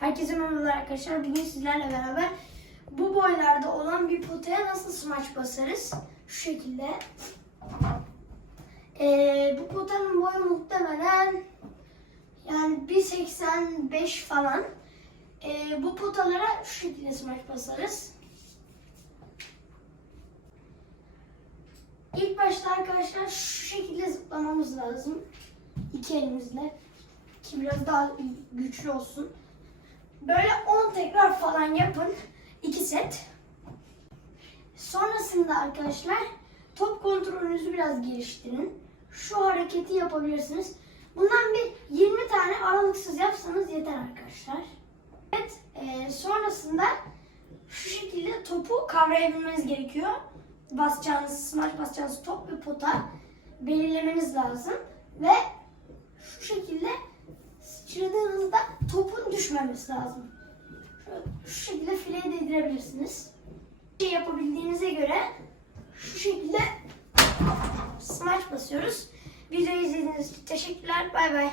Herkese merhabalar arkadaşlar. Bugün sizlerle beraber bu boylarda olan bir potaya nasıl smaç basarız? Şu şekilde. Ee, bu potanın boyu muhtemelen yani 1.85 falan. Ee, bu potalara şu şekilde smaç basarız. İlk başta arkadaşlar şu şekilde zıplamamız lazım. İki elimizle. Ki biraz daha güçlü olsun. Böyle 10 tekrar falan yapın. 2 set. Sonrasında arkadaşlar top kontrolünüzü biraz geliştirin. Şu hareketi yapabilirsiniz. Bundan bir 20 tane aralıksız yapsanız yeter arkadaşlar. Evet, e, sonrasında şu şekilde topu kavrayabilmeniz gerekiyor. Basacağınız, smaç basacağınız top ve pota belirlemeniz lazım. Ve şu şekilde sıçradığınızda düşmemesi lazım. Şu şekilde fileye değdirebilirsiniz. Şey yapabildiğinize göre şu şekilde smaç basıyoruz. Videoyu izlediğiniz için teşekkürler. Bay bay.